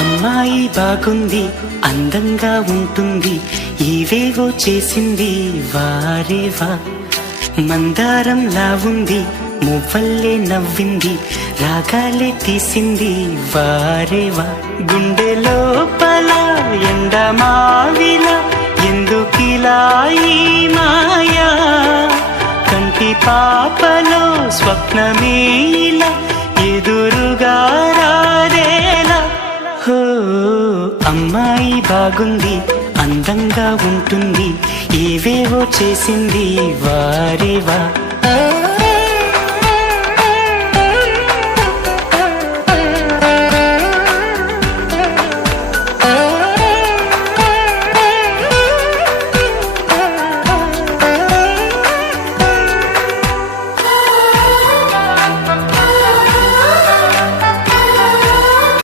అమ్మాయి బాగుంది, అందంగా ఉంటుంది, ఏవేవో చేసింది వారేవా. మందారంలా ఉంది, మువ్వల్లే నవ్వింది, రాగాలే తీసింది వారేవా. గుండె లోపల ఎండమావిలా ఎందుకిలా ఈ మాయా, కంటి పాపలో స్వప్నమే ఇలా ఎదురుగా రారేలా. హో అమ్మాయి బాగుంది, అందంగా ఉంటుంది, ఏవేవో చేసింది వారేవా.